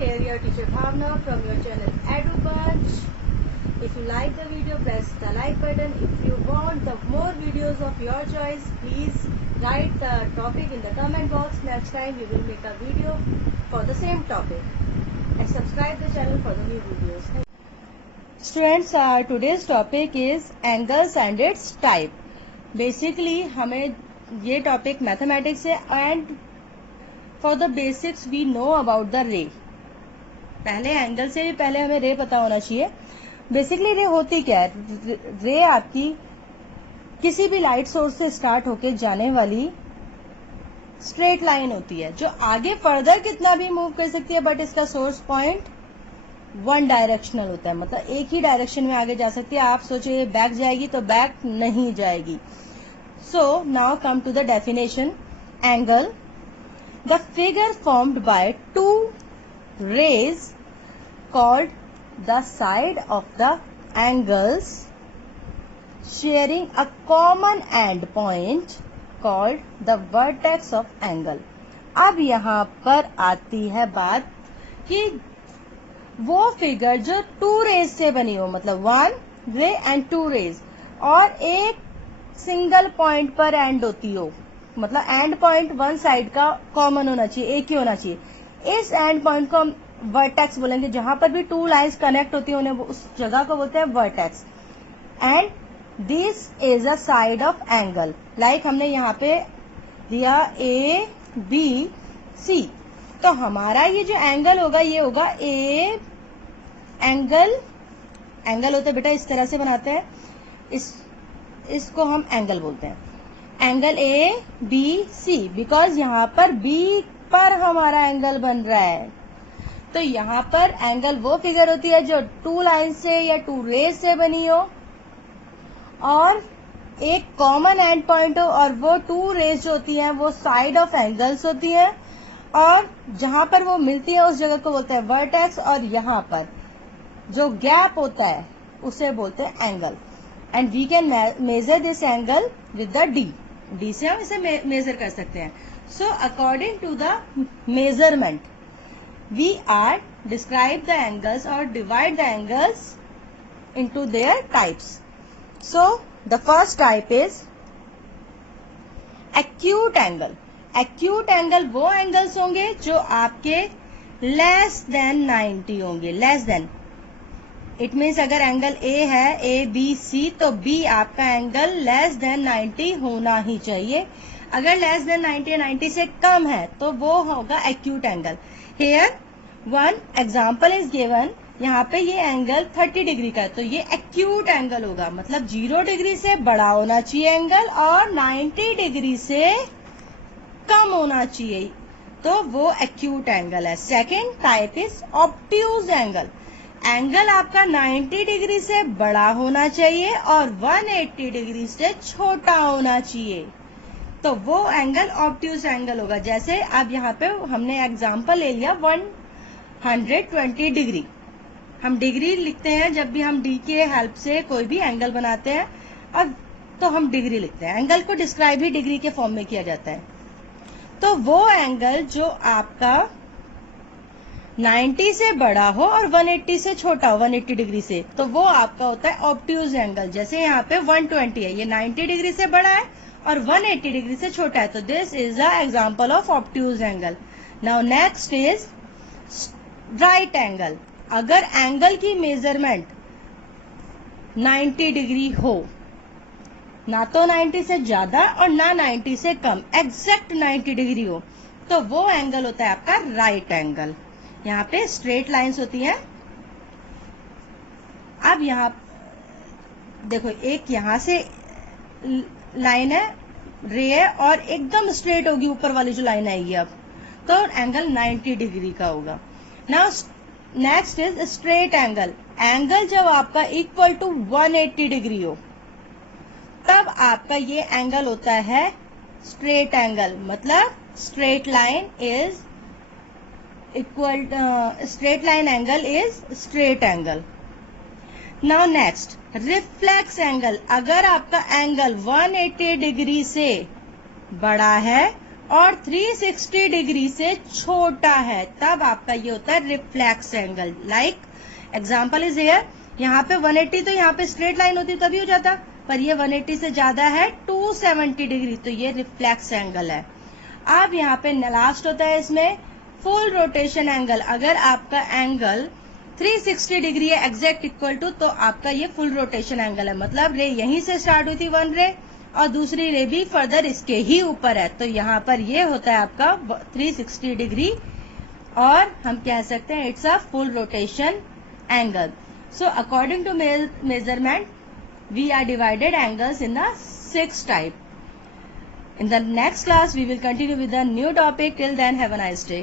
here your teacher Bhavna from your channel EduBunch. If you like the video, press the like button. If you want the more videos of your choice, please write the topic in the comment box. Next time we will make a video for the same topic. And subscribe the channel for the new videos. Students, today's topic is angles and its type. Basically, हमें ये topic mathematics है and for the basics we know about the ray. पहले angle से भी पहले हमें रे पता होना चाहिए. बेसिकली रे होती क्या है? रे आपकी किसी भी लाइट सोर्स से स्टार्ट होके जाने वाली स्ट्रेट लाइन होती है जो आगे फर्दर कितना भी मूव कर सकती है, बट इसका सोर्स पॉइंट वन डायरेक्शनल होता है, मतलब एक ही डायरेक्शन में आगे जा सकती है. आप सोचिए बैक जाएगी तो बैक नहीं जाएगी. So now come to the definition. Angle, the figure formed by two rays called the side of the angles sharing a common end point called the vertex of angle. अब यहाँ पर आती है बात कि वो फिगर जो टू रेज से बनी हो, मतलब वन रे एंड टू रेज, और एक सिंगल पॉइंट पर एंड होती हो, मतलब एंड पॉइंट वन साइड का कॉमन होना चाहिए, एक ही होना चाहिए. इस एंड पॉइंट को हम वर्टेक्स बोलेंगे. जहां पर भी टू लाइंस कनेक्ट होती है उन्हें उस जगह को बोलते हैं vertex. And this is a side of angle. Like हमने यहाँ पे दिया ए बी सी, तो हमारा ये जो एंगल होगा ये होगा ए एंगल. एंगल होता है बेटा इस तरह से बनाते हैं, इसको हम एंगल बोलते हैं. Angle A B C, because यहाँ पर बी पर हमारा एंगल बन रहा है. तो यहाँ पर एंगल वो फिगर होती है जो टू लाइन से या टू रेज से बनी हो और एक कॉमन एंड पॉइंट हो, और वो टू रेज होती हैं वो साइड ऑफ एंगल्स होती हैं, और जहां पर वो मिलती है उस जगह को बोलते हैं वर्टेक्स, और यहाँ पर जो गैप होता है उसे बोलते हैं angle. And we can measure this angle with the D से हम इसे मेजर कर सकते हैं. So according to the measurement we are describe the angles और divide the angles into their types. So the first type is acute angle. Acute angle वो angles होंगे जो आपके लेस देन 90 होंगे. लेस देन इट मीन्स अगर angle A है A B सी, तो B आपका एंगल लेस देन 90 होना ही चाहिए. अगर लेस देन 90 90 से कम है तो वो होगा acute angle. Here one example is given. यहाँ पे ये एंगल 30 डिग्री का है तो ये एक्यूट एंगल होगा, मतलब 0 डिग्री से बड़ा होना चाहिए एंगल और 90 डिग्री से कम होना चाहिए, तो वो एक्यूट एंगल है. Second type is obtuse angle. Angle आपका 90 डिग्री से बड़ा होना चाहिए और 180 डिग्री से छोटा होना चाहिए, तो वो एंगल ऑब्ट्यूज एंगल होगा. जैसे अब यहाँ पे हमने एग्जांपल ले लिया 120 डिग्री. हम डिग्री लिखते हैं जब भी हम डी के हेल्प से कोई भी एंगल बनाते हैं, और तो हम डिग्री लिखते हैं. एंगल को डिस्क्राइब ही डिग्री के फॉर्म में किया जाता है. तो वो एंगल जो आपका 90 से बड़ा हो और 180 से छोटा हो, 180 डिग्री से, तो वो आपका होता है ऑब्ट्यूज एंगल. जैसे यहाँ पे 120 है, ये 90 डिग्री से बड़ा है और 180 डिग्री से छोटा है, तो this is a example of obtuse angle. Now next is right angle. अगर एंगल की मेजरमेंट 90 डिग्री हो, ना तो 90 से ज्यादा और ना 90 से कम, एग्जैक्ट 90 डिग्री हो, तो वो एंगल होता है आपका राइट एंगल. यहाँ पे स्ट्रेट लाइंस होती हैं. अब यहाँ देखो एक यहाँ से लाइन है, रे है, और एकदम स्ट्रेट होगी ऊपर वाली जो लाइन आएगी अब, तो एंगल 90 डिग्री का होगा. Now next is straight angle. Angle जब आपका इक्वल टू 180 डिग्री हो तब आपका ये एंगल होता है स्ट्रेट एंगल, मतलब straight line is equal, straight line angle is straight angle. Now next reflex angle. अगर आपका एंगल 180 डिग्री से बड़ा है और 360 डिग्री से छोटा है, तब आपका ये होता है reflex angle. Like example is here, यहाँ पे 180 तो यहाँ पे स्ट्रेट लाइन होती तभी हो जाता, पर ये 180 से ज्यादा है 270 डिग्री, तो ये रिफ्लेक्स एंगल है। अब यहाँ पे लास्ट होता है इसमें फुल रोटेशन एंगल। अगर आपका एंगल 360 डिग्री है एग्जैक्ट इक्वल टू, तो आपका ये फुल रोटेशन एंगल है। मतलब रे यहीं से स्टार्ट हुई थी वन रे और दूसरी रे भी फर्दर इसके ही ऊपर है, तो यहाँ पर ये होता है आपका 360 डिग्री और हम कह सकते हैं it's a full rotation angle. So according to measurement we are divided angles in the 6 type. In the next class we will continue with a new topic. Till then, have a nice day.